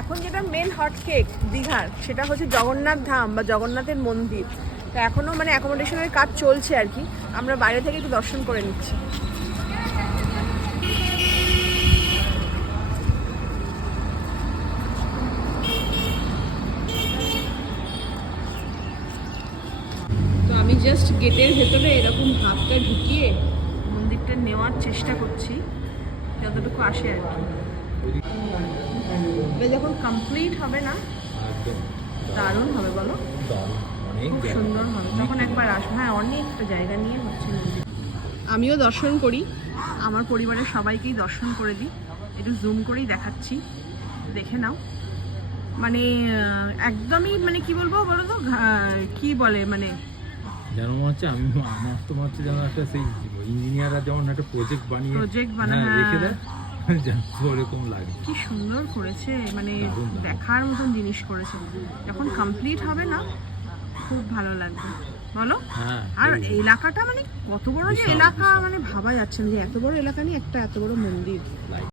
এখন যেটা main hot cake দীঘার সেটা হচ্ছে জগন্নাথ ধাম বা জগন্নাথের মন্দির। তো এখনও মানে অ্যাকোমোডেশনের কাজ চলছে আর কি, আমরা বাইরে থেকে একটু দর্শন করে নিচ্ছি। তো আমি জাস্ট গেটের ভেতরে এরকম হাতটা ঢুকিয়ে মন্দিরটা নেওয়ার চেষ্টা করছি যতটুকু আসে আর কি। এটা যখন কমপ্লিট হবে না দারুণ হবে বলো, খুব সুন্দর হবে তখন একবার আসবো। হ্যাঁ অনেকটা জায়গা নিয়ে হচ্ছে মন্দির। আমিও দর্শন করি, আমার পরিবারের সবাইকেই দর্শন করে দিই, একটু জুম করেই দেখাচ্ছি, দেখে নাও। মানে একদমই মানে কি বলবো বলো তো, কি বলে মানে যেন মনে হচ্ছে আমার তো মনে হচ্ছে যেন একটা সেই ইঞ্জিনিয়াররা যেমন একটা প্রজেক্ট বানায় রেখে দেয়, ওরকম লাগে। কি সুন্দর করেছে, মানে দেখার মতন জিনিস করেছে। যখন কমপ্লিট হবে না খুব ভালো লাগবে বলো। আর এলাকাটা মানে কত বড় যে এলাকা, মানে ভাবা যাচ্ছে না যে এত বড় এলাকা নিয়ে একটা এত বড় মন্দির।